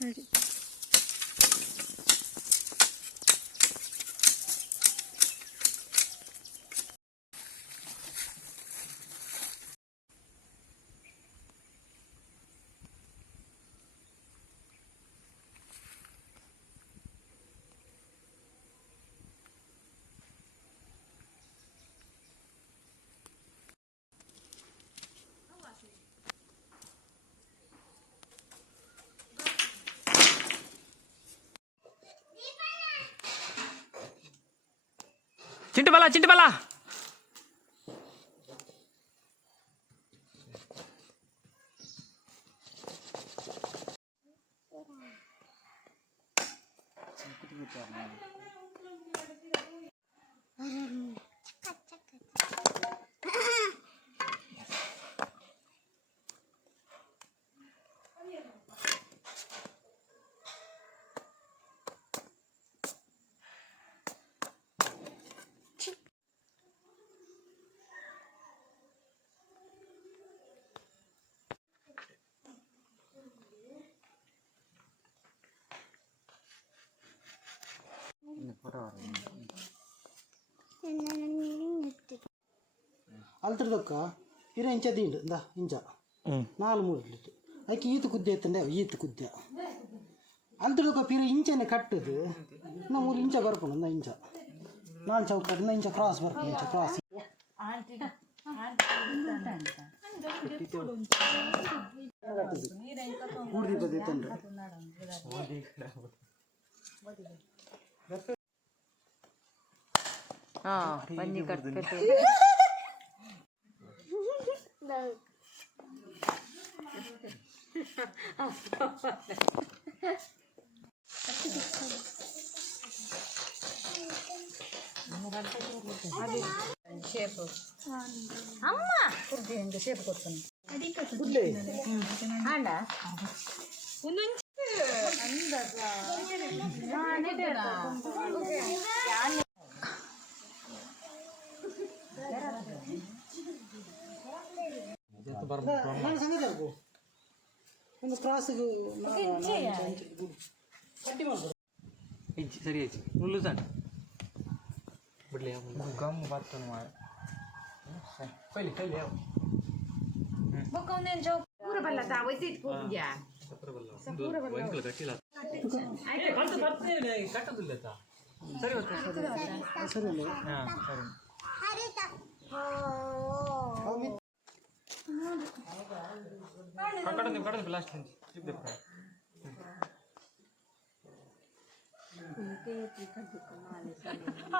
ready. Chintu बाला ಅಲ್ತರದಕ್ಕ ಇರ ಇಂಚ ದಿಂಡು ಇಂದ ಇಂಚ 4-3 ಲೀಟರ್ ಅದಕ್ಕೆ ಈತ ಕುದ್ದೆ ಎತ್ತಂಡೆ ಈತ ಕುದ್ದೆ ಅಲ್ತರದಕ್ಕ ಪಿರ ಇಂಚನೆ ಕಟ್ಟದು ಇನ್ನ 3 ಇಂಚ ಬರ್ಕೊಂಡು ಇಂದ ಇಂಚ 4 ಚೌಕಟ್ಟು ಇಂದ ಇಂಚ ಕ್ರಾಸ್ ಬರ್ಕೊಂಡು ಇಂಚ ಕ್ರಾಸ್ ಕೂಡಿ ಬದಿ ತಂದ್ರೆ पंजी कटते शेप अम्मा कुर्दी इंग शेप ಕೊಡ್ತಾನೆ ಗುಡ್ಲೆ ಹಾಂಡ ಒಂದೊಂದು ಅಂದದ ನಾನೆದಾ ಯಾನೆ ಒಂದು ಕ್ರಾಸ್ಗೆ ಸರಿ ಆಯ್ತು ಹುಲ್ಲು ತಾನೆ ಬಿಡ್ಲಿ ಗಮ್ ಬರ್ತಾನೆ ಮಾಡ ಕೈಲಿ ಯಾವ ಬೊಕ್ಕೊಂದೇನು ಚೌಕ ಪೂರ ಬಲ್ಲ ತಾ ಒಯ್ತಿತ್ತು ಪೂರ್ಯ ಪೂರ ಬಲ್ಲ ವಂಕಲ ಗಟ್ಟಿಲ್ಲ ಬರ್ತೇನೆ ಕಟ್ಟದಿಲ್ಲ ತಾ ಸರಿ ಸರಿ ಹಾಂ ಸರಿ ಕಟ್ಟದು ಲಾಸ್ಟ್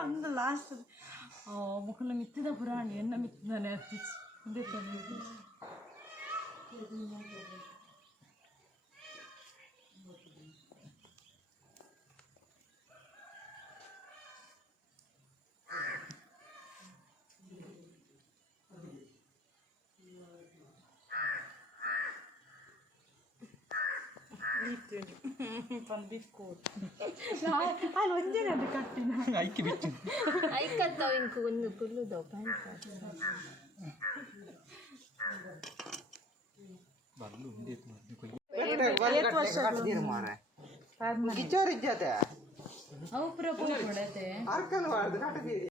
ಅಂದ ಲಾಸ್ಟ್ ಮುಖಲ ಮಿತ್ತಿದ ಪುರಾಣಿ ಎನ್ನ ಮಿತ್ತಿದಾನೆ ಅಲ್ಲಿ ಒಂದೇ ಅದು ಕಟ್ಟಿನ ಐಕಿ ಬಿಟ್ಟು ಐಕತ್ತಾವ ಇಂಕ ಒಂದು ಕುಲ್ಲುದವ ಪ್ಯಾಂಟ್ ಬರ್ಲು ಉಂಡೆ ಕಿಚೋರ್ ಇಜ್ಜತೆ ಅವು ಪುರ ಪೂರ ಕೊಡತೆ ಅರ್ಕಲ್ ಮಾಡ್ದು ಕಟ್ಟದಿರಿ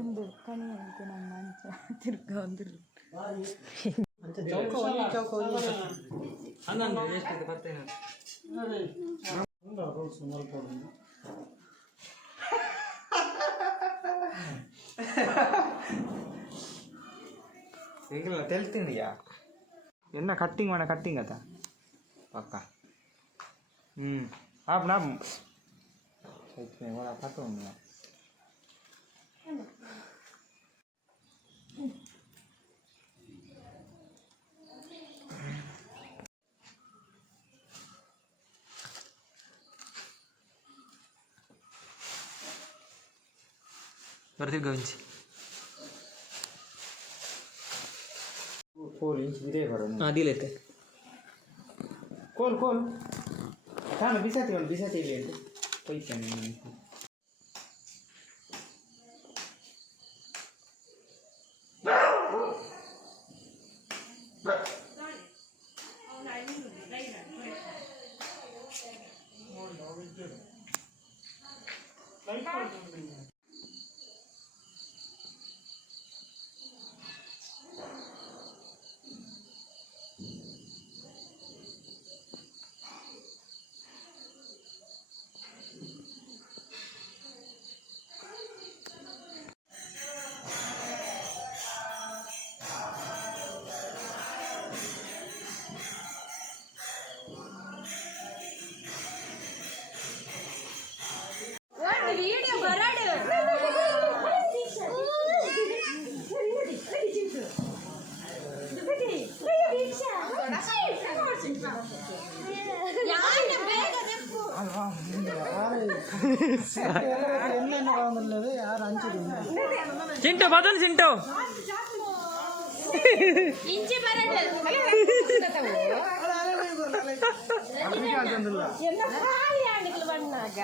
ಒಂದು ಕಣಿ ಅಂತ ನಮ್ಮ ಮಂಚ ತಿರ್ಗ ಒಂದಿರು ಚೌಕ ಹನ್ನೊಂದು ಎಷ್ಟಿದೆ ಬರ್ತೇನೆ ಹೆಂಗಿಲ್ಲ ತೆಲ್ತಿಂಡಿಯಾ ಎನ್ನ ಕಟ್ಟಿಂಗ್ ಮಾಡ ಕಟ್ಟಿಂಗ್ ಅದ ಪಕ್ಕ ಆಪ್ ನಾ ಪಕ್ಕ ಉಂಟು ಬರ್ತೀವಿ ಗಂಜಿ ಕೋಲ್ ಇಂಚ್ ಇದೇ ಬರೋದು ಅದಿಲ್ಲೈತೆ ಕೋಲ್ ತಾನು ಬಿಸಾತಿ ಒಂದು ಬಿಸಾತಿ ಇಲ್ಲಿ ಅಂತ ಕೊಯ್ತಾನೆ என்னென்ன வாங்குறது யார் அஞ்சுடுங்க ಚಿಂಟು ಬದಲು ಚಿಂಟು ಇಂಚಿ ಬರಲ್ಲ ಎಲ್ಲ ಖಾಲಿ ಆಣಿಗಳು ಬಣ್ಣಾಗ